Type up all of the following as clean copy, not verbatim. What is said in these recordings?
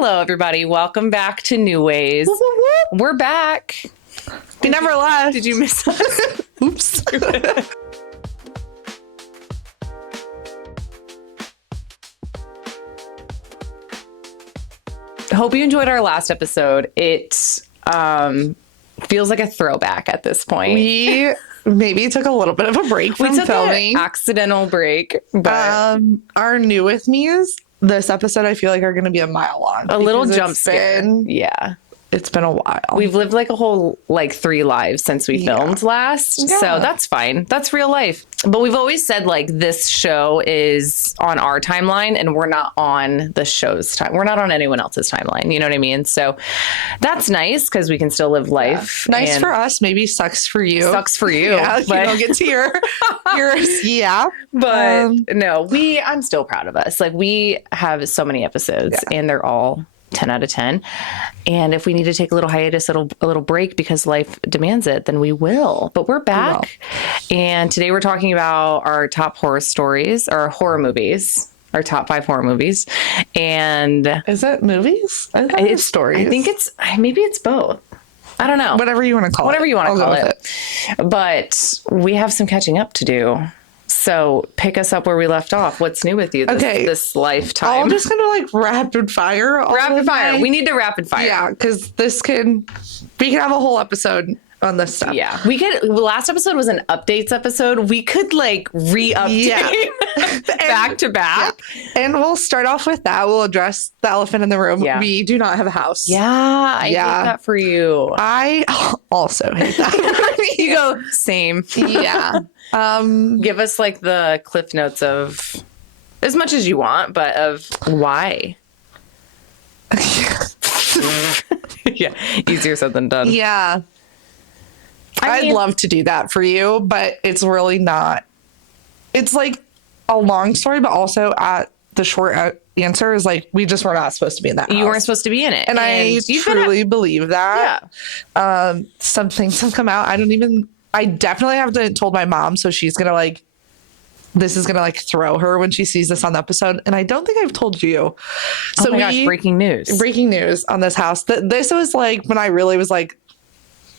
Hello, everybody. Welcome back to New Ways. Whoop, whoop, whoop. We're back. We never left. Did you miss us? Oops. Hope you enjoyed our last episode. It feels like a throwback at this point. We maybe took a little bit of a break from filming. An accidental break. But our new with me's this episode, I feel like, are going to be a mile long. A little jump scare. Yeah. It's been a while. We've lived like a whole 3 lives since we filmed last. Yeah. So that's fine. That's real life. But we've always said this show is on our timeline and we're not on the show's time. We're not on anyone else's timeline. You know what I mean? So that's nice because we can still live life. Yeah. Nice for us. Maybe sucks for you. Sucks for you. Yeah, but you don't get to yours. Yeah. But no, I'm still proud of us. We have so many episodes and they're all 10 out of 10. And if we need to take a little hiatus, a little break because life demands it, then we will. But we're back. And today we're talking about our top horror stories or horror movies, our top 5 horror movies. And is it movies? It's stories. I think maybe it's both. I don't know. Whatever you want to call it. Whatever you want to call it. But we have some catching up to do. So pick us up where we left off. What's new with you this lifetime? I'm just going to rapid fire. Rapid fire. We need to rapid fire. Yeah, because we can have a whole episode on this stuff. Yeah. Last episode was an updates episode. We could re-update back to back. Yeah. And we'll start off with that. We'll address the elephant in the room. Yeah. We do not have a house. Yeah. I hate that for you. I also hate that for me. You go, same. Yeah. Give us the cliff notes of as much as you want, but of why. Yeah. Easier said than done. Yeah. I'd love to do that for you, but it's really not. It's a long story, but also the short answer is we just were not supposed to be in that house. You weren't supposed to be in it. And I truly believe that. Yeah. Some things have come out. I definitely haven't told my mom, so she's going to this is going to throw her when she sees this on the episode. And I don't think I've told you. So gosh, breaking news. Breaking news on this house. This was when I really was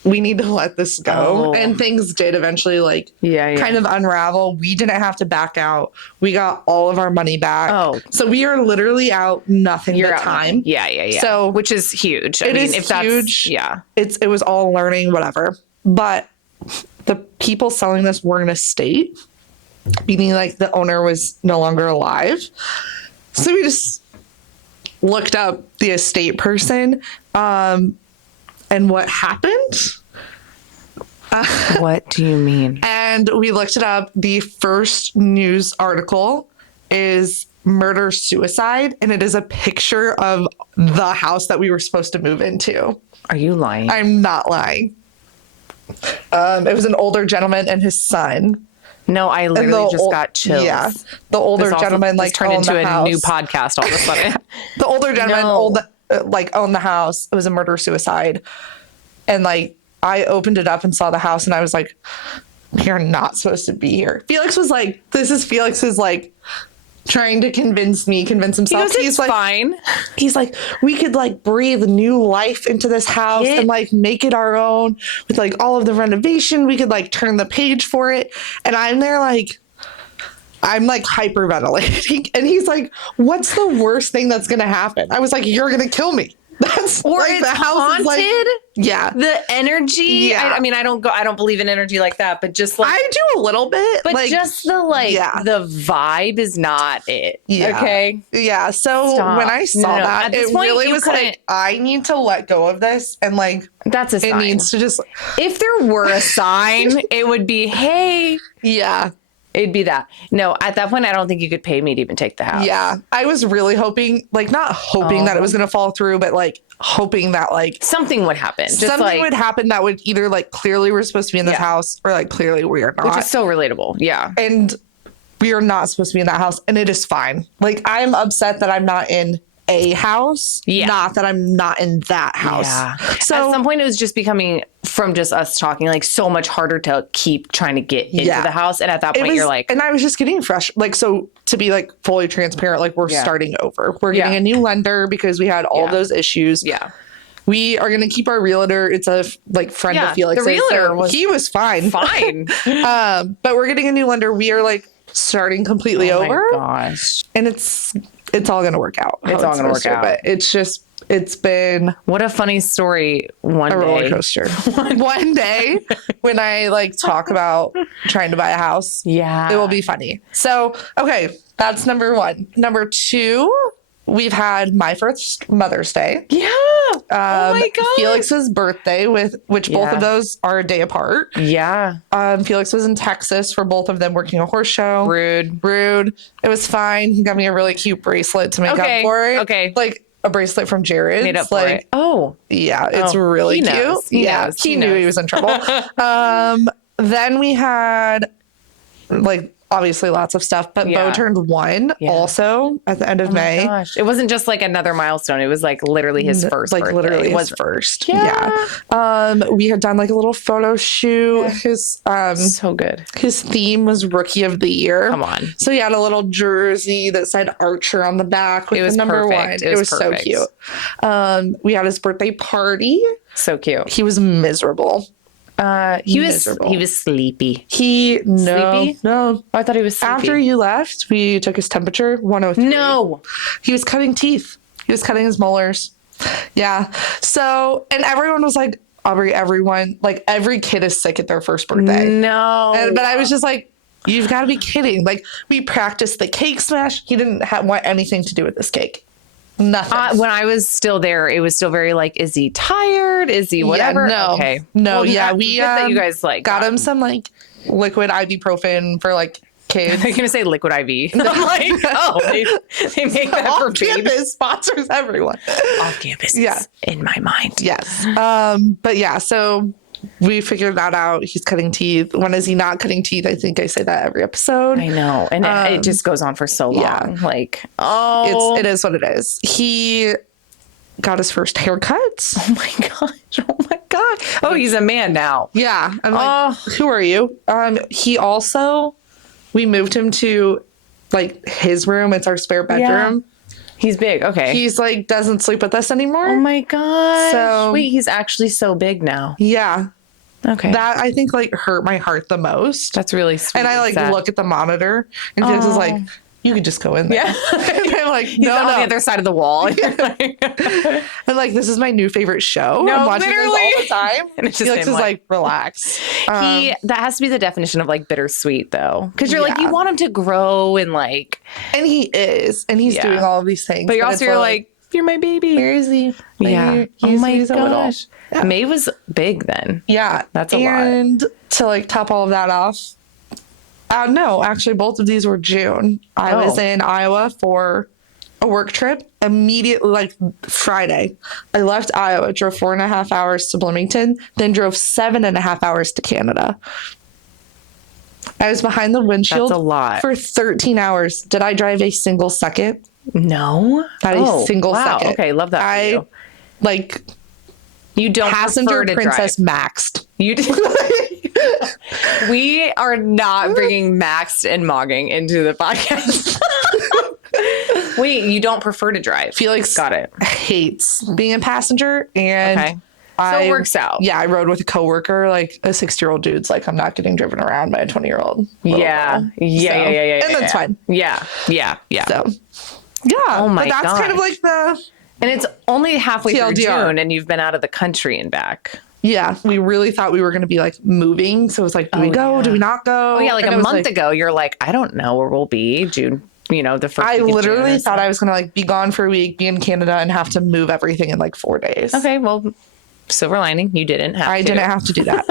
we need to let this go. And things did eventually kind of unravel. We didn't have to back out. We got all of our money back. Oh. So we are literally out nothing but time. Yeah. So which is huge. It is huge. Yeah. It was all learning, whatever. But the people selling this were an estate, meaning the owner was no longer alive. So we just looked up the estate person and what happened. What do you mean? And we looked it up. The first news article is murder-suicide, and it is a picture of the house that we were supposed to move into. Are you lying? I'm not lying. It was an older gentleman and his son. No, I literally just got chills. Yeah, the older gentleman turned into a house. new podcast all of a sudden. The older gentleman owned the house. It was a murder-suicide, and I opened it up and saw the house, and I was like, "You're not supposed to be here." Felix was "This is Felix's trying to convince himself. He's fine. He's we could breathe new life into this house and make it our own with all of the renovation. We could turn the page for it. And I'm there I'm hyperventilating. And he's what's the worst thing that's going to happen? I was you're going to kill me. That's or it's the house haunted. Yeah. The energy. Yeah. I don't believe in energy like that, but just I do a little bit. But just the the vibe is not it. Yeah. Okay. Yeah. So when I saw that, it really was I need to let go of this. And that's a sign. It needs to just. If there were a sign, it would be, hey. Yeah. It'd be that. No, at that point, I don't think you could pay me to even take the house. Yeah. I was really hoping, not hoping that it was going to fall through, but hoping that something would happen. Something would happen that would either clearly we're supposed to be in this house or clearly we are not. Which is so relatable. Yeah. And we are not supposed to be in that house, and it is fine. I'm upset that I'm not in a house, not that I'm not in that house. Yeah. So at some point it was just becoming, from just us talking, so much harder to keep trying to get into the house. And at that point you're and I was just getting fresh. So to be like fully transparent, like we're starting over. We're getting a new lender because we had all those issues. Yeah. We are going to keep our realtor. It's a like friend of Felix. The realtor he was fine. But we're getting a new lender. We are like starting completely over. Oh my gosh. And it's all going to work out. It's all going to work out. But it's been what a funny story. A roller coaster. One day when I like talk about trying to buy a house, it will be funny. So, okay, that's number 1. Number 2, we've had my first Mother's Day. Yeah. Oh my God. Felix's birthday, which both of those are a day apart. Yeah. Felix was in Texas for both of them working a horse show. Rude. It was fine. He got me a really cute bracelet to make up for it. Okay. Like a bracelet from Jared. Made up for it. Oh. Yeah, it's really cute. He knew he was in trouble. Then we had like obviously lots of stuff, but Bo turned 1 also at the end of May. Gosh. It wasn't just like another milestone. It was like literally his first birthday. Literally his first. Yeah. We had done like a little photo shoot. His so good. His theme was Rookie of the Year. Come on. So he had a little jersey that said Archer on the back with the number 1. It was so cute. We had his birthday party. So cute. He was miserable. He was sleepy. Sleepy? No. I thought he was sleepy. After you left, we took his temperature, 103. No. He was cutting teeth. He was cutting his molars. Yeah. So, and everyone was like, Aubrey, like every kid is sick at their first birthday. No. But I was just like, you've got to be kidding. Like we practiced the cake smash. He didn't want anything to do with this cake. Nothing. When I was still there, it was still very like, is he tired? Is he whatever? Yeah, no. Okay. No, well, we that you guys like got him some like liquid ibuprofen for like kids. I'm gonna say liquid IV. I'm like, oh, they make that for campus sponsors everyone. Off campus, in my mind. Yes. But yeah, so we figured that out. He's cutting teeth. When is he not cutting teeth? I think I say that every episode. I know. And it just goes on for so long. Yeah. Like, it is what it is. He got his first haircuts. Oh my gosh. Oh my God. Oh, he's a man now. Yeah. I'm like, who are you? He also, we moved him to like his room. It's our spare bedroom. Yeah. He's big. Okay. He's like, doesn't sleep with us anymore. Oh my God. So wait, he's actually so big now. Yeah. Okay. That I think like hurt my heart the most. That's really sweet. And I like look at the monitor and Felix is like, you could just go in there. Yeah. And I'm like, he's on the other side of the wall. And like, this is my new favorite show. No, I'm watching this all the time. And it's just Felix is like, relax. That has to be the definition of like bittersweet though. Cause you're like, you want him to grow and like. And he is. And he's doing all of these things. But you're like, you're my baby. Where is he? Yeah. Oh my gosh. Yeah. May was big then. Yeah. That's a lot. And to like top all of that off. No, actually both of these were June. I was in Iowa for a work trip immediately, like Friday. I left Iowa, drove 4.5 hours to Bloomington, then drove 7.5 hours to Canada. I was behind the windshield. That's a lot. For 13 hours. Did I drive a single second? No. Not a single second. Okay, love that for you. Like, you don't passenger princess drive. maxed. You did. We are not bringing maxed and mogging into the podcast. Wait, you don't prefer to drive? Felix got it. Hates being a passenger, and so it works out. Yeah, I rode with a coworker, like a 60-year-old dude's like, I'm not getting driven around by a 20-year-old. Yeah. And that's fine. Yeah. So, yeah. Oh my but that's kind of like the. And it's only halfway through TLDR. June, and you've been out of the country and back. Yeah, we really thought we were going to be like moving. So it was like, do we go? Yeah. Do we not go? Oh yeah, like a month ago, you're like, I don't know where we'll be. June, the first. I literally thought I was going to like be gone for a week, be in Canada, and have to move everything in like 4 days. Okay, well, silver lining, you didn't have. I didn't have to do that.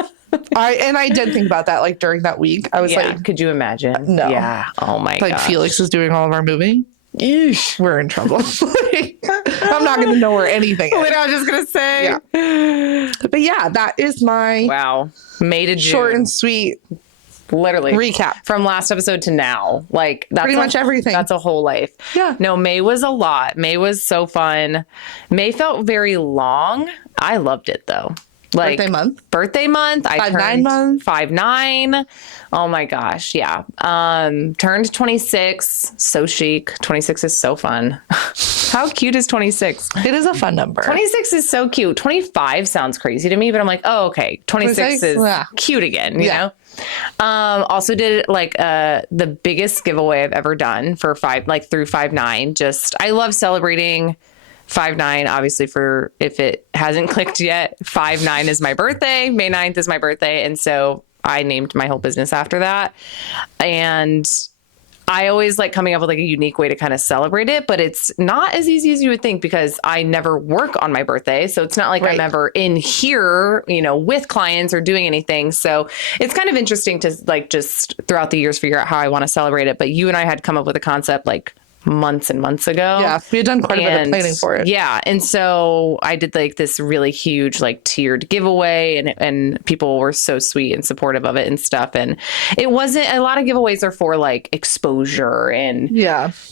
I did think about that like during that week. I was like, could you imagine? No. Yeah. Oh my god. Like Felix is doing all of our moving. Eesh, we're in trouble. I'm not going to know where anything is. What I was just going to say. Yeah. But yeah, that is my May to June. Short and sweet. Literally. Recap. From last episode to now. Like that's pretty much everything. That's a whole life. Yeah. No, May was a lot. May was so fun. May felt very long. I loved it though. Like Birthday month. I 5'9" turned month. 5'9". Oh my gosh. Yeah. Turned 26. So chic. 26 is so fun. How cute is 26? It is a fun number. 26 is so cute. 25 sounds crazy to me, but I'm like, oh, okay. 26 is cute again, you know? Also did like the biggest giveaway I've ever done for through 5'9". Just, I love celebrating 5'9", obviously, for if it hasn't clicked yet, 5'9" is my birthday. May 9th is my birthday. And so I named my whole business after that. And I always like coming up with like a unique way to kind of celebrate it, but it's not as easy as you would think because I never work on my birthday. So it's not like I'm ever in here, you know, with clients or doing anything. So it's kind of interesting to like just throughout the years figure out how I want to celebrate it. But you and I had come up with a concept like months and months ago. Yeah, we had done quite a bit of planning for it. Yeah. And so I did like this really huge like tiered giveaway and people were so sweet and supportive of it and stuff. And it wasn't, a lot of giveaways are for like exposure and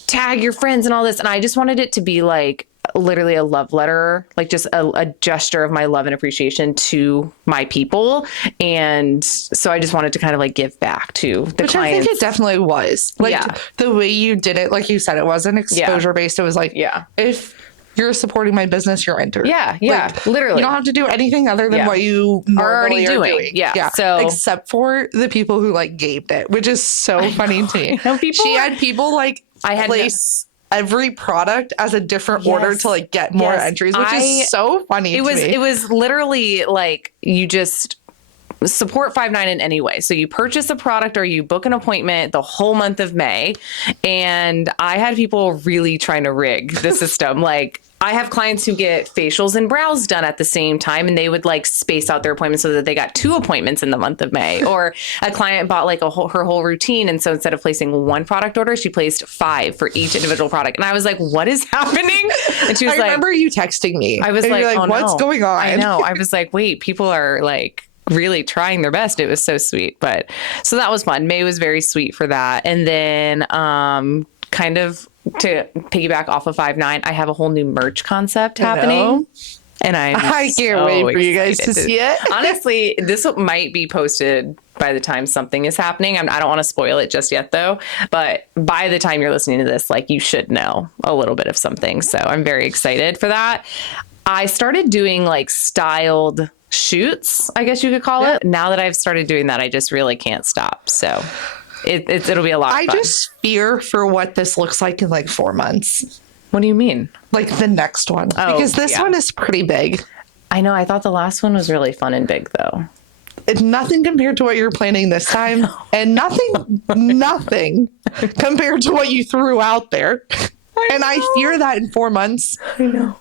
tag your friends and all this. And I just wanted it to be like literally a love letter, like just a gesture of my love and appreciation to my people. And so I just wanted to kind of like give back to the clients. I think it definitely was. Like the way you did it, like you said, it wasn't exposure based. It was like, if you're supporting my business, you're entered. Yeah. Like, literally. You don't have to do anything other than what you normally are already doing. Yeah. So except for the people who like gaved it, which is so funny to me. She had people like place every product as a different order to like get more entries, which is so funny to me. It was literally like you just support 5'9" in any way. So you purchase a product or you book an appointment the whole month of May. And I had people really trying to rig the system. Like I have clients who get facials and brows done at the same time, and they would like space out their appointments so that they got 2 appointments in the month of May. Or a client bought like her whole routine. And so instead of placing 1 product order, she placed 5 for each individual product. And I was like, what is happening? And she was I remember you texting me. I was like, oh, what's going on? I know. I was like, wait, people are like really trying their best. It was so sweet. But so that was fun. May was very sweet for that. And then kind of to piggyback off of 5'9", I have a whole new merch concept happening. And I can't wait for you guys to see it. Honestly, this might be posted by the time something is happening. I don't want to spoil it just yet though, but by the time you're listening to this, like you should know a little bit of something. So I'm very excited for that. I started doing like styled shoots, I guess you could call it. Now that I've started doing that, I just really can't stop. So it'll be a lot of fun. I just fear for what this looks like in like 4 months. What do you mean? Like the next one. Because this one is pretty big. I know. I thought the last one was really fun and big though. It's nothing compared to what you're planning this time. And nothing compared to what you threw out there. And I fear that in 4 months,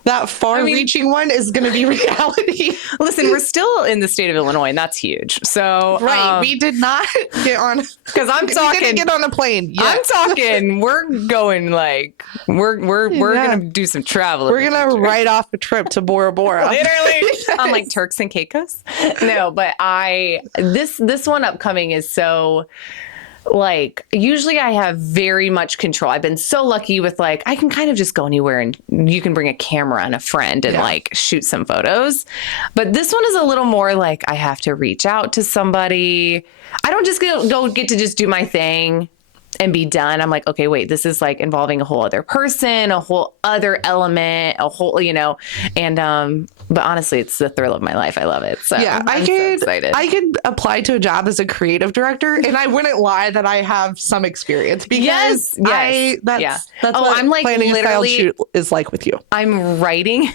that far-reaching one is going to be reality. Listen, we're still in the state of Illinois, and that's huge. So we did not get on because I'm talking. We didn't get on a plane. Yet. I'm talking. We're going like we're gonna do some travel. We're gonna write off a trip to Bora Bora. Literally, I'm like Turks and Caicos. No, but this one upcoming is so. Like usually I have very much control. I've been so lucky with like, I can kind of just go anywhere and you can bring a camera and a friend and like shoot some photos. But this one is a little more like I have to reach out to somebody. I don't just go get to just do my thing and be done. I'm like, okay, wait, this is like involving a whole other person, a whole other element, a whole, and, but honestly, it's the thrill of my life. I love it. So yeah, I'm so excited. I could apply to a job as a creative director and I wouldn't lie that I have some experience because that's what I'm like planning literally a style shoot is like with you. I'm writing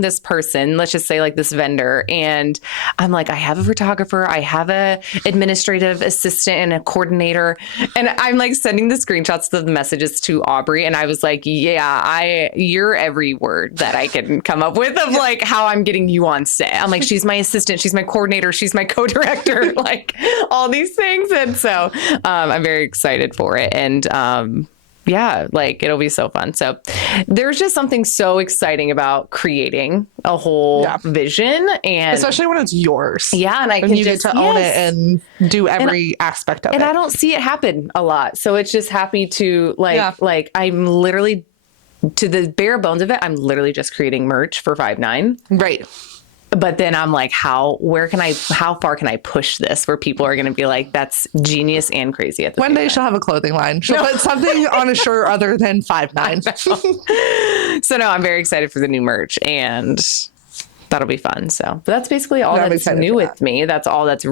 this person, let's just say like this vendor. And I'm like, I have a photographer, I have a administrative assistant and a coordinator. And I'm like sending the screenshots of the messages to Aubrey. And I was like, you're every word that I can come up with of like how I'm getting you on set. I'm like, she's my assistant, she's my coordinator, she's my co-director, like all these things. And so I'm very excited for it. And yeah, like it'll be so fun. So there's just something so exciting about creating a whole vision, and especially when it's yours. Yeah, and I can you get to own it and do every aspect of it. And I don't see it happen a lot, so it's just happy to like I'm literally to the bare bones of it, I'm literally just creating merch for 5.9. Right. But then I'm like, how far can I push this where people are going to be like, that's genius and crazy at the One same day time. she'll have a clothing line. She'll put something on a shirt other than 5.9. So no, I'm very excited for the new merch, and that'll be fun. So, but that's basically all that's new with me. That's all that's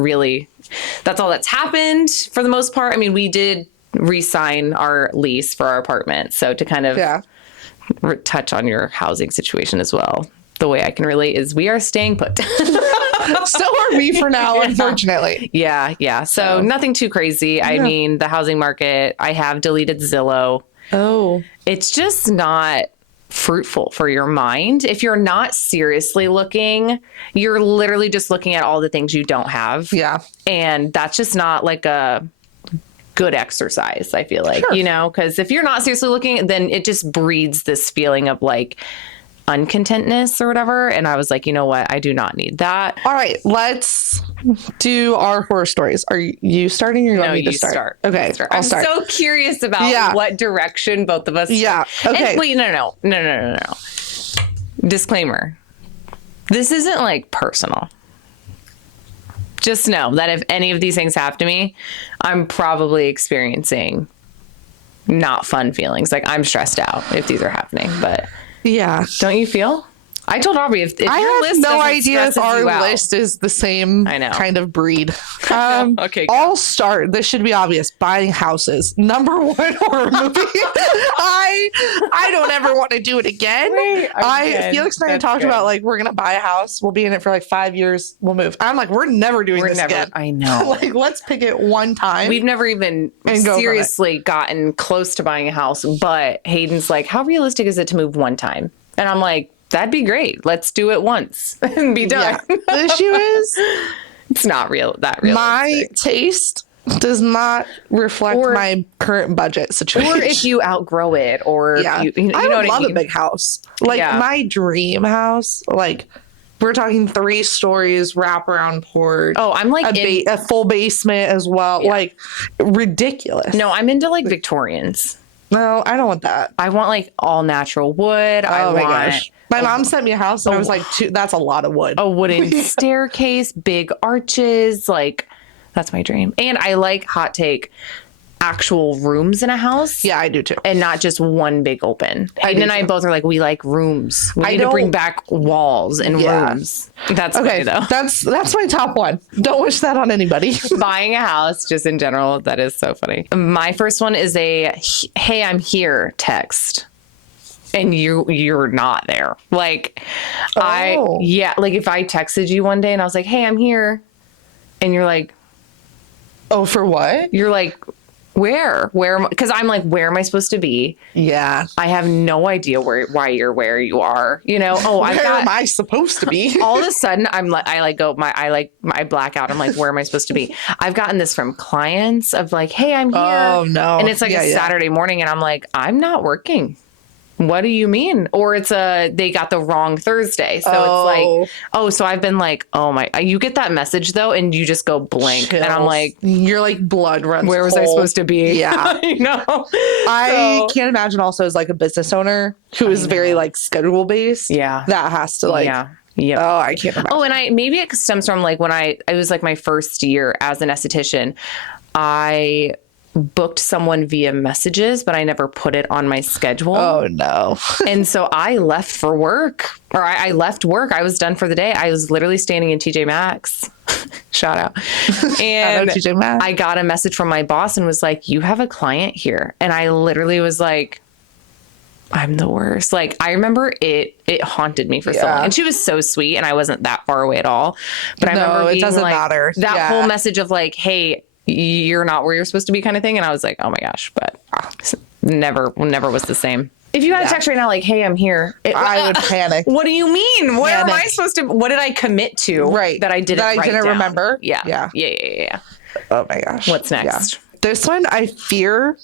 happened for the most part. I mean, we did re-sign our lease for our apartment. So to kind of touch on your housing situation as well, the way I can relate is we are staying put. So are we for now, unfortunately. Yeah. So nothing too crazy. I mean, the housing market, I have deleted Zillow. Oh. It's just not fruitful for your mind. If you're not seriously looking, you're literally just looking at all the things you don't have. Yeah. And that's just not like a good exercise, I feel like, because if you're not seriously looking, then it just breeds this feeling of like uncontentness or whatever. And I was like, you know what? I do not need that. All right, let's do our horror stories. Are you starting or you want me to start? Okay, I'll start. I'm so curious about what direction both of us. Yeah. Okay. And wait, no. Disclaimer. This isn't like personal. Just know that if any of these things happen to me, I'm probably experiencing not fun feelings. Like I'm stressed out if these are happening, but yeah. Don't you feel? I told Aubrey if I your have list no idea if our out, list is the same kind of breed. Okay, I'll start. This should be obvious. Buying houses, number one horror movie. I don't ever want to do it again. Felix and I talked about like we're gonna buy a house. We'll be in it for like 5 years. We'll move. I'm like we're never doing this again. I know. Like let's pick it one time. We've never even seriously gotten close to buying a house. But Hayden's like, how realistic is it to move one time? And I'm like, that'd be great. Let's do it once and be done. Yeah. The issue is it's not that realistic. My taste does not reflect my current budget situation. Or if you outgrow it, or if you know what I mean? A big house. Like my dream house, like we're talking 3 stories, wraparound porch. Oh, I'm like a full basement as well. Yeah. Like ridiculous. No, I'm into like Victorians. No, I don't want that. I want like all natural wood. Oh my gosh. My mom sent me a house and I was like, that's a lot of wood. A wooden staircase, big arches. Like, that's my dream. And I like, hot take, actual rooms in a house. Yeah, I do too. And not just one big open. Hayden and I both are like, we like rooms. We need to bring back walls and rooms. That's okay though. That's my top one. Don't wish that on anybody. Buying a house, just in general, that is so funny. My first one is a, hey, I'm here text. And you're not there. Like, like if I texted you one day and I was like, hey, I'm here. And you're like, oh, for what? You're like, where am I? Because I'm like, where am I supposed to be? Yeah. I have no idea why you're where you are. You know, where am I supposed to be? All of a sudden I black out. I'm like, where am I supposed to be? I've gotten this from clients of like, hey, I'm here. Oh no. And it's like a Saturday morning and I'm like, I'm not working. What do you mean? Or it's they got the wrong Thursday. So it's like, so I've been like, oh my, you get that message though. And you just go blank. Chills. And I'm like, you're like blood runs where was I supposed to be? Yeah. I can't imagine also as like a business owner who is very like schedule based. Yeah. That has to like, Yep. Oh, I can't imagine. Oh, and maybe it stems from like when it was like my first year as an esthetician, I booked someone via messages, but I never put it on my schedule. Oh no. And so I left for work, or I left work. I was done for the day. I was literally standing in TJ Maxx. Shout out. And TJ Maxx. I got a message from my boss and was like, you have a client here. And I literally was like, I'm the worst. Like, I remember it haunted me for so long. And she was so sweet and I wasn't that far away at all. But I remember being it doesn't like, matter. That whole message of like, hey, you're not where you're supposed to be kind of thing. And I was like, oh my gosh, but never was the same. If you had a text right now, like, hey, I'm here. I would panic. What do you mean? Where am I supposed to, what did I commit to? Right. That I didn't remember. Yeah. Oh my gosh. What's next? Yeah. This one I fear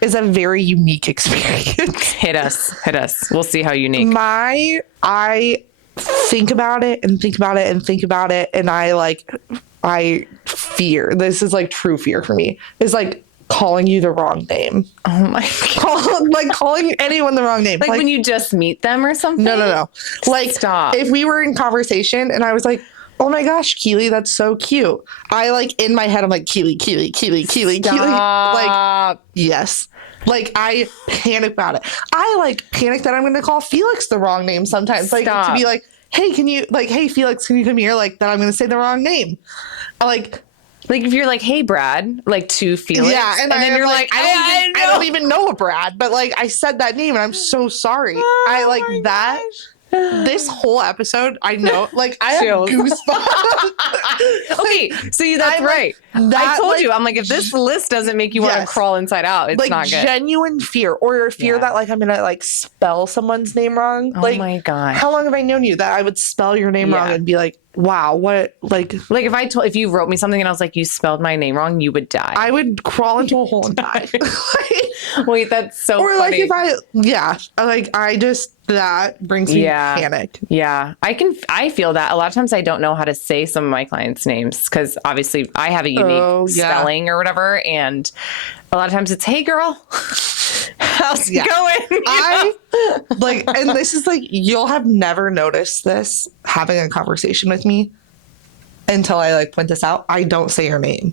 is a very unique experience. Hit us. We'll see how unique. I think about it and think about it and think about it. And I fear, this is like true fear for me, is like calling you the wrong name. Oh my God. Like calling anyone the wrong name. Like when you just meet them or something? No. Like, stop. If we were in conversation and I was like, oh my gosh, Keilee, that's so cute. I like in my head, I'm like, Keilee. Like, yes. Like, I panic about it. I like panic that I'm going to call Felix the wrong name sometimes. Like, to be like, hey, hey, Felix, can you come here? Like, that I'm going to say the wrong name. Like if you're like, hey, Brad, like to Felix. Yeah. And then you're like, I don't even know a Brad, but like I said that name and I'm so sorry. I like that. Gosh. This whole episode, I know, like I have goosebumps. Okay, so that's right. I told you, I'm like, if this list doesn't make you want to crawl inside out, it's like not good. Genuine fear, or fear that like I'm gonna like spell someone's name wrong. Oh like, my god, how long have I known you that I would spell your name wrong and be like, wow, what like if you wrote me something and I was like, you spelled my name wrong, you would die. I would crawl into a hole and die. Wait, that's so funny. Or like if I just that brings me panic. Yeah, I feel that a lot of times I don't know how to say some of my clients' names because obviously I have a unique spelling or whatever, and a lot of times it's, hey girl, how's it going? And this is like, you'll have never noticed this having a conversation with me until I like point this out. I don't say your name.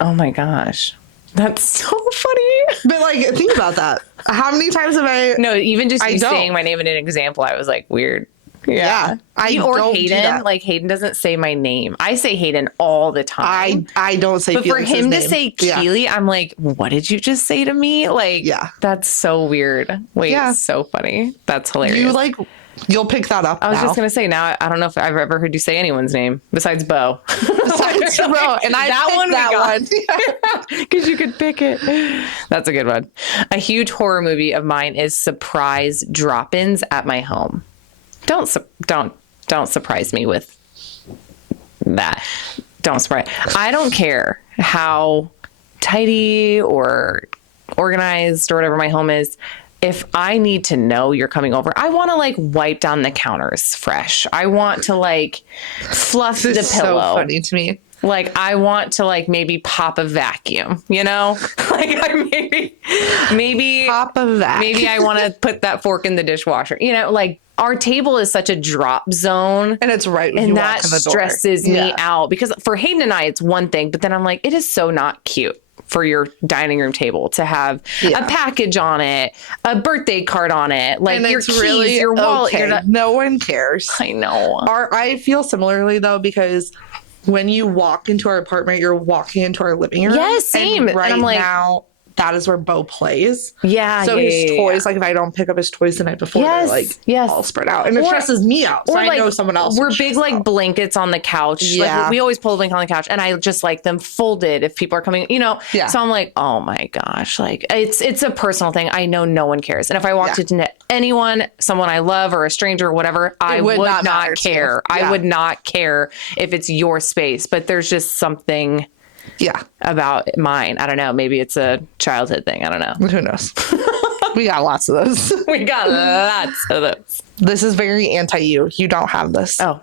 Oh my gosh. That's so funny. But like, think about that. How many times have I? No, even just you saying my name in an example, I was like, weird. Yeah. Hayden, like Hayden doesn't say my name. I say Hayden all the time. I don't say Felix's name. But for him to say Keilee, I'm like, what did you just say to me? Like, that's so weird. Wait, so funny. That's hilarious. You'll pick that up. I was just going to say, now I don't know if I've ever heard you say anyone's name besides Bo. Besides Bo. And that one. Because you could pick it. That's a good one. A huge horror movie of mine is surprise drop-ins at my home. Don't surprise me with that. Don't surprise. I don't care how tidy or organized or whatever my home is. If I need to know you're coming over, I want to like wipe down the counters fresh. I want to like fluff the pillow. So funny to me. Like I want to like maybe pop a vacuum, you know? Like maybe pop a vacuum. Maybe I want to put that fork in the dishwasher. You know, like our table is such a drop zone. And it's right when you walk in the door. And that stresses me out because for Hayden and I, it's one thing, but then I'm like, it is so not cute for your dining room table to have a package on it, a birthday card on it, like your keys, really your wallet. Okay. No one cares. I know. I feel similarly though, because when you walk into our apartment, you're walking into our living room. Yes, same. And I'm like, now that is where Bo plays. Yeah. So his toys, like if I don't pick up his toys the night before, they're like all spread out. And it stresses me out. So I know someone else. We're big like blankets on the couch. Yeah. Like, we always pull a blanket on the couch and I just like them folded if people are coming, you know? Yeah. So I'm like, oh my gosh. Like it's a personal thing. I know no one cares. And if I walked into anyone, someone I love or a stranger or whatever, I would not care. I would not care if it's your space, but there's just something about mine. I don't know. Maybe it's a childhood thing. I don't know. Who knows? We got lots of those. We got lots of those. This is very anti-you. You don't have this. Oh.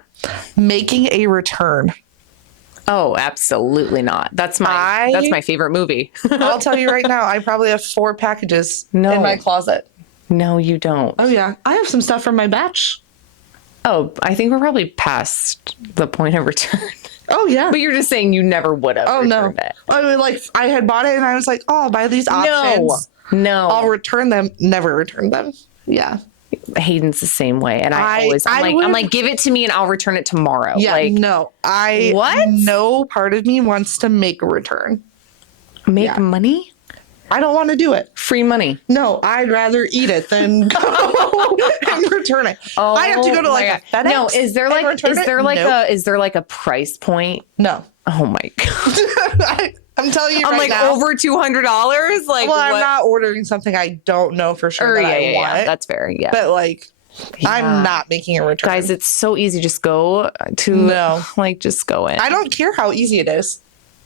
Making a return. Oh, absolutely not. That's my favorite movie. I'll tell you right now, I probably have 4 packages in my closet. No, you don't. Oh, yeah. I have some stuff from my batch. Oh, I think we're probably past the point of return. Oh, yeah. But you're just saying you never would have returned it. I mean, like, I had bought it and I was like, oh, I'll buy these options. No. I'll return them. Never return them. Yeah. Hayden's the same way. And I'm like, give it to me and I'll return it tomorrow. Yeah, like, no. No part of me wants to make a return. Make money? I don't want to do it. Free money. No, I'd rather eat it than go and return it. Oh, I have to go to like a FedEx. No, is there like a price point? No. Oh my god. I'm telling you I'm right like now, over $200. Like, well, I'm not ordering something I don't know for sure that I want. Yeah, that's fair. Yeah, but like, I'm not making a return. Guys, it's so easy. Just go to just go in. I don't care how easy it is.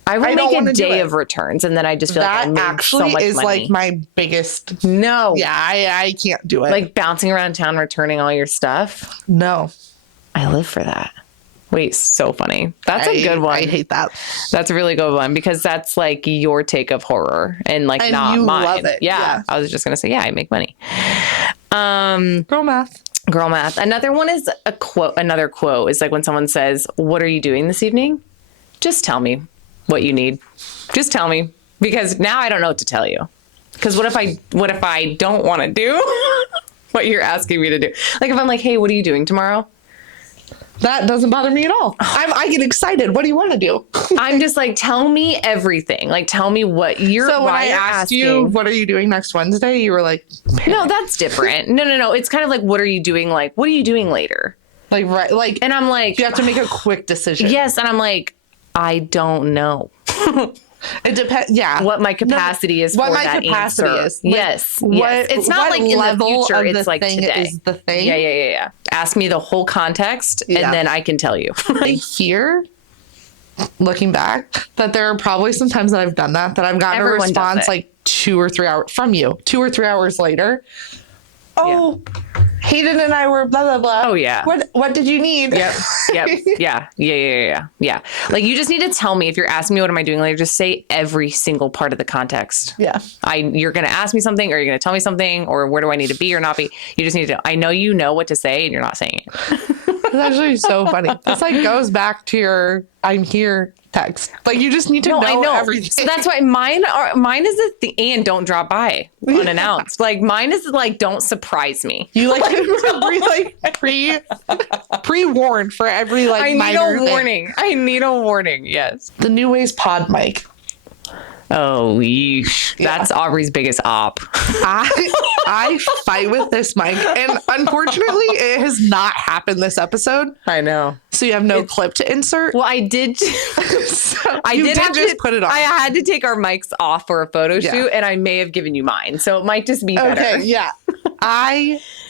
I will make a day of returns, and then I just feel like I made so much money. That actually is like my biggest. No. Yeah, I can't do it. Like bouncing around town, returning all your stuff. No. I live for that. Wait, so funny. That's a good one. I hate that. That's a really good one because that's like your take of horror and like not you mine. love it. Yeah. I was just gonna say, I make money. Girl math. Girl math. Another one is a quote. Another quote is like when someone says, "What are you doing this evening?" Just tell me what you need. Just tell me, because now I don't know what to tell you. Because what if I don't want to do what you're asking me to do? Like if I'm like, "Hey, what are you doing tomorrow?" That doesn't bother me at all. I get excited. What do you want to do? I'm just like, tell me everything. Like, tell me what you're. So when I asked you, what are you doing next Wednesday? You were like, no, that's different. No. It's kind of like, what are you doing? Like, what are you doing later? Like, right. Like, and I'm like, you have to make a quick decision. Yes. And I'm like, I don't know. It depends. Yeah. What my capacity is. What for my that capacity answer. is. Like, yes. It's not like in the future. It's like today. Is the thing. Yeah. Ask me the whole context and then I can tell you. I hear, looking back, that there are probably some times that I've done that I've gotten a response like 2 or 3 hours from you, 2 or 3 hours later. Oh, Hayden and I were blah, blah, blah. Oh, yeah. What did you need? Yep. Yeah. Like, you just need to tell me if you're asking me what am I doing later, just say every single part of the context. Yeah. You're going to ask me something or you're going to tell me something or where do I need to be or not be? You just need to, I know you know what to say and you're not saying it. It's actually so funny. This like goes back to your I'm here text. Like you just need to know everything. So that's why mine is and don't drop by unannounced. Like mine is like, don't surprise me. You like pre-warned for every like I need a warning. I need a warning. Yes. The New Ways pod mic. Oh, yeesh. That's Aubrey's biggest op. I fight with this mic, and unfortunately, it has not happened this episode. I know. So you have no clip to insert. Well, I did. I did just put it on. I had to take our mics off for a photo shoot, and I may have given you mine, so it might just be better. Okay, yeah.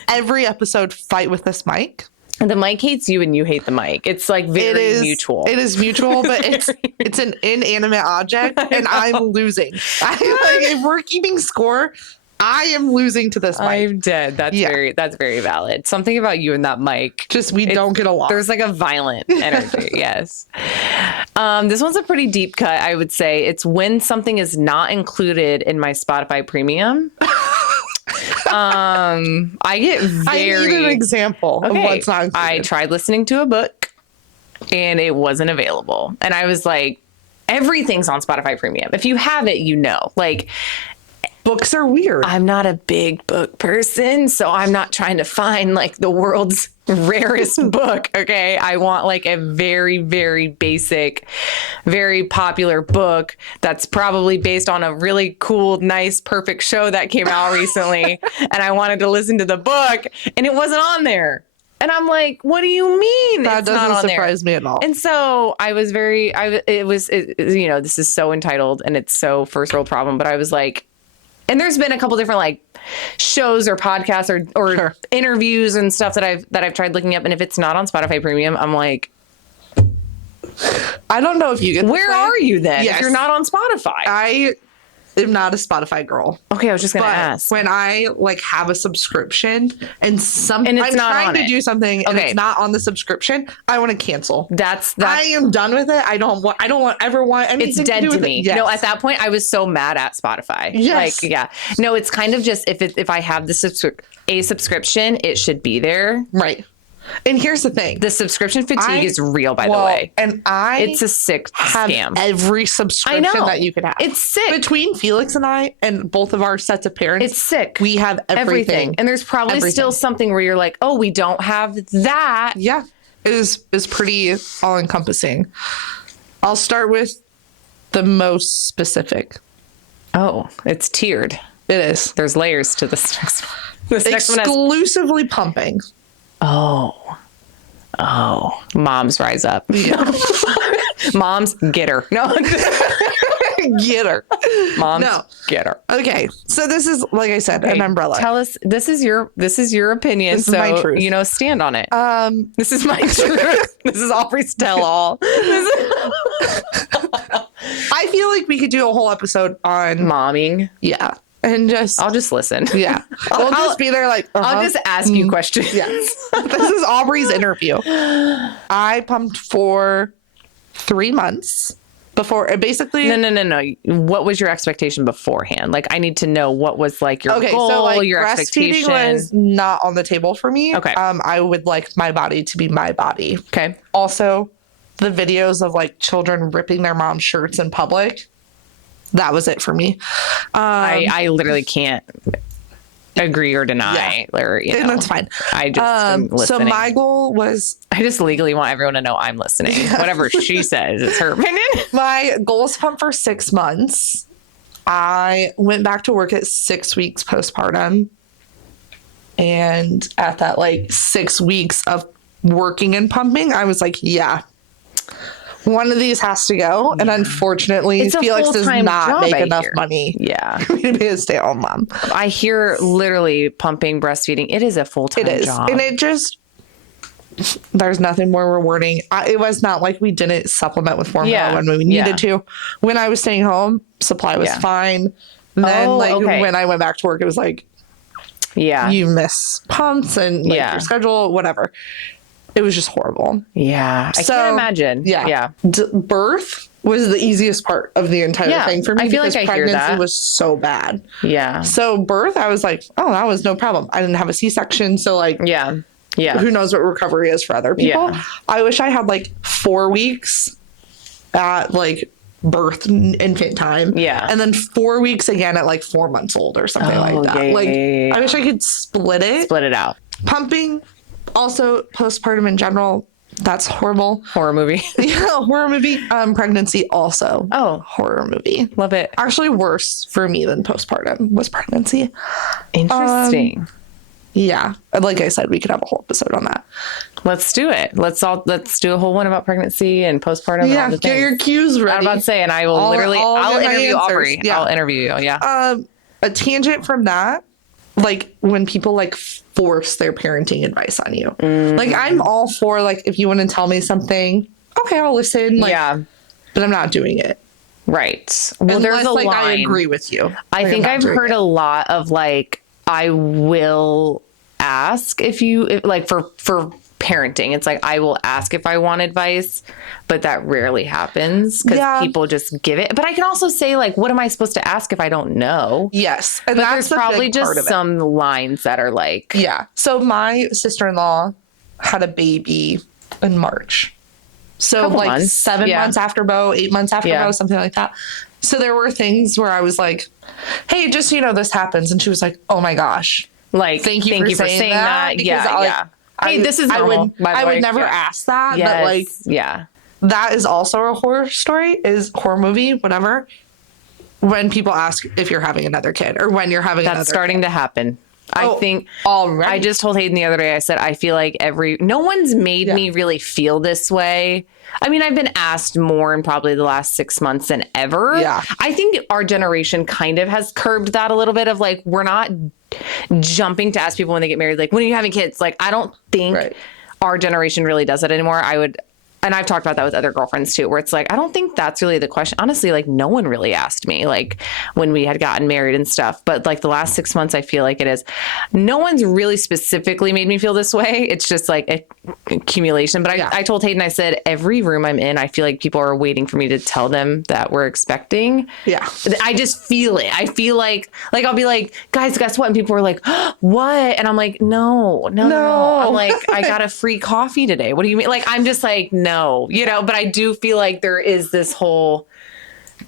Every episode fight with this mic. The mic hates you and you hate the mic. It's like very mutual. It is mutual, but it's an inanimate object and I'm losing. If we're keeping score, I am losing to this mic. I'm dead. That's very valid. Something about you and that mic. Just don't get along. There's like a violent energy. Yes. This one's a pretty deep cut, I would say. It's when something is not included in my Spotify premium. I get very. I need an example of what's not included. I tried listening to a book and it wasn't available. And I was like, everything's on Spotify Premium. If you have it, you know, like books are weird. I'm not a big book person, so I'm not trying to find like the world's rarest book. Okay. I want like a very, very basic, very popular book that's probably based on a really cool, nice, perfect show that came out recently. And I wanted to listen to the book and it wasn't on there. And I'm like, what do you mean? That doesn't surprise me at all. And so I was this is so entitled and it's so first world problem. But I was like, and there's been a couple different like shows or podcasts or interviews and stuff that I've tried looking up. And if it's not on Spotify Premium, I'm like, I don't know if you get where are you then? Yes. If you're not on Spotify. I am not a Spotify girl. Okay, I was just gonna ask. When I like have a subscription and it's I'm not trying to do something and it's not on the subscription, I want to cancel. That's I am done with it. I don't ever want anything. It's dead to me. Yes. No, at that point I was so mad at Spotify. Yes. Like, yeah. No, it's kind of just if I have a subscription, it should be there. Right. And here's the thing. The subscription fatigue is real, by the way. And it's a sick scam. Every subscription that you could have. It's sick. Between Felix and I and both of our sets of parents. It's sick. We have everything. And there's probably still something where you're like, oh, we don't have that. Yeah. It is pretty all encompassing. I'll start with the most specific. Oh, it's tiered. It is. There's layers to this next one. This next one exclusively pumping. Oh, moms rise up. Yeah. Moms, get her. No, get her. Moms, get her. Okay, so this is like I said, an umbrella. Tell us. This is your opinion. This is my truth. Stand on it. This is my truth. This is Aubrey's tell-all. I feel like we could do a whole episode on momming. Yeah. and just I'll just listen. yeah. We'll just be there like I'll just ask you questions. Yes. This is Aubrey's interview. I pumped for 3 months before it basically. No. What was your expectation beforehand? Like, I need to know what was like your goal, so like your breastfeeding expectation. was not on the table for me. Okay. I would like my body to be my body. Okay. Also, the videos of like children ripping their mom's shirts in public. That was it for me. I literally can't agree or deny, or and that's fine. I just am So listening. my goal was I just legally want everyone to know I'm listening. Whatever she says, it's her opinion. my goal was to pump for 6 months. I went back to work at 6 weeks postpartum, and at that like 6 weeks of working and pumping, I was like, yeah. One of these has to go. And unfortunately, It's a Felix does full-time not job, make I enough hear. money Yeah. for me to be a stay-at-home mom. I hear literally pumping, breastfeeding. It is a full-time It is. job. And it just, there's nothing more rewarding. It was not like we didn't supplement with formula when we needed to. When I was staying home, supply was fine. Then when I went back to work, it was like, you miss pumps and like your schedule, whatever. It was just horrible. Yeah. I can't imagine. Yeah. Birth was the easiest part of the entire thing for me. I feel like I hear that. Pregnancy was so bad. Yeah. So birth, I was like, oh, that was no problem. I didn't have a C-section. So like, Yeah. who knows what recovery is for other people. Yeah. I wish I had like 4 weeks at like birth infant time. Yeah. And then 4 weeks again at like 4 months old or something like that. I wish I could split it out. Pumping, also postpartum in general, that's horrible. Horror movie. Yeah, horror movie. Pregnancy also. Oh, horror movie. Love it. Actually worse for me than postpartum was pregnancy. Interesting. Yeah. Like I said, we could have a whole episode on that. Let's do it. Let's do a whole one about pregnancy and postpartum. Yeah, and all the get your cues ready. I'm about to say, and I will I'll interview Aubrey. Yeah. I'll interview you. Yeah. A tangent from that, like when people like force their parenting advice on you. Like I'm all for like, if you want to tell me something, okay, I'll listen. Like, but I'm not doing it. Right. Well, there's a like line. I agree with you. I think I've heard a lot of like, I will ask for parenting. It's like, I will ask if I want advice, but that rarely happens because people just give it. But I can also say like, what am I supposed to ask if I don't know? Yes. And but there's probably just some lines that are like. Yeah. So my sister-in-law had a baby in March. So like months. 7 months after Bo, 8 months after Bo, something like that. So there were things where I was like, hey, just, this happens. And she was like, oh my gosh. Like, thank you for saying that. Yeah. Hey, this is normal. I would never ask that. Yes. But like, that is also a horror story, horror movie, whatever. When people ask if you're having another kid or when you're having another kid. That's starting to happen. I think already. I just told Hayden the other day, I said, I feel like no one's made me really feel this way. I mean, I've been asked more in probably the last 6 months than ever. Yeah. I think our generation kind of has curbed that a little bit of like, we're not jumping to ask people when they get married, like, when are you having kids? Like, I don't think our generation really does that anymore. And I've talked about that with other girlfriends too, where it's like, I don't think that's really the question. Honestly, like no one really asked me like when we had gotten married and stuff. But like the last 6 months, I feel like it is. No one's really specifically made me feel this way. It's just like accumulation. But I told Hayden, I said, every room I'm in, I feel like people are waiting for me to tell them that we're expecting. Yeah. I just feel it. I feel like I'll be like, guys, guess what? And people are like, oh, what? And I'm like, no. I'm like, I got a free coffee today. What do you mean? Like, I'm just like, no. But I do feel like there is this whole,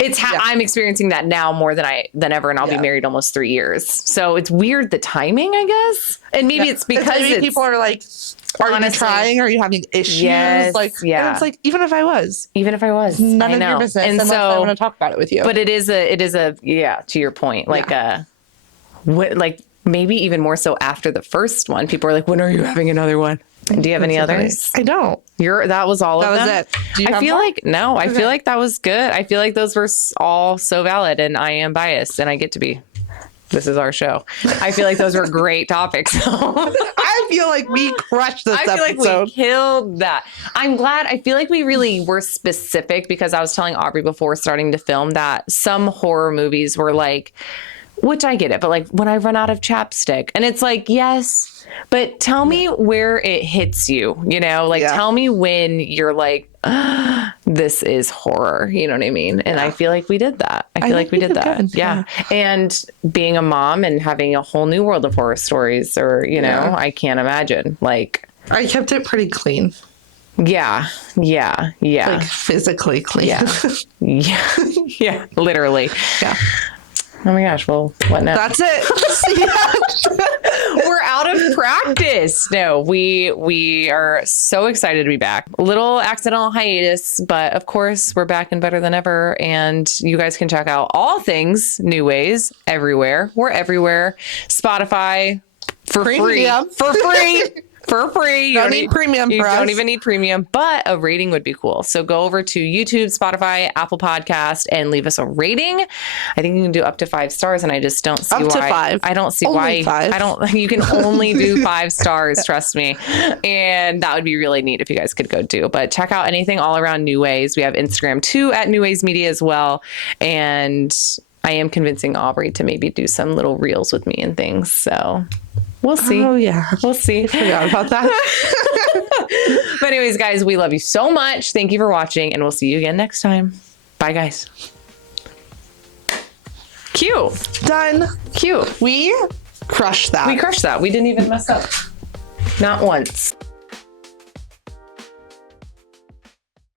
I'm experiencing that now more than ever. And I'll be married almost 3 years. So it's weird, the timing, I guess. And maybe it's because people are like, are you trying? Are you having issues? Yes, and it's like, even if I was, none of your business. And unless I want to talk about it with you. But it is a, to your point, like, like maybe even more so after the first one, people are like, when are you having another one? Do you have any others? I don't. That was all of them? That was it. Do you I feel like, no, I feel like that was good. I feel like those were all so valid and I am biased and I get to be. This is our show. I feel like those were great topics. I feel like we crushed this episode. I feel like we killed that. I'm glad. I feel like we really were specific because I was telling Aubrey before starting to film that some horror movies were like, which I get it, but like when I run out of chapstick and it's like, yes, but tell me where it hits you, you know, like tell me when you're like, this is horror. You know what I mean? And I feel like we did that. I feel like we did that. Good. Yeah. And being a mom and having a whole new world of horror stories or, you know, I can't imagine. Like, I kept it pretty clean. Yeah. Like physically clean. Yeah. Literally. Yeah. Oh my gosh. Well, what now? That's it. We're out of practice. No, we are so excited to be back. A little accidental hiatus, but of course we're back and better than ever. And you guys can check out all things New Ways everywhere. We're everywhere. Spotify for free. For free. You don't need premium. You don't even need premium, but a rating would be cool. So go over to YouTube, Spotify, Apple Podcast, and leave us a rating. I think you can do up to 5 stars, and I just don't see why. Up to 5. I don't see only why. 5. I don't. You can only do 5 stars. Trust me, and that would be really neat if you guys could go do. But check out anything all around New Ways. We have Instagram too at New Ways Media as well, and I am convincing Aubrey to maybe do some little reels with me and things. So. We'll see. Oh, yeah. We'll see. I forgot about that. But anyways, guys, we love you so much. Thank you for watching, and we'll see you again next time. Bye, guys. Cute. Done. Cute. We crushed that. We crushed that. We didn't even mess up. Not once.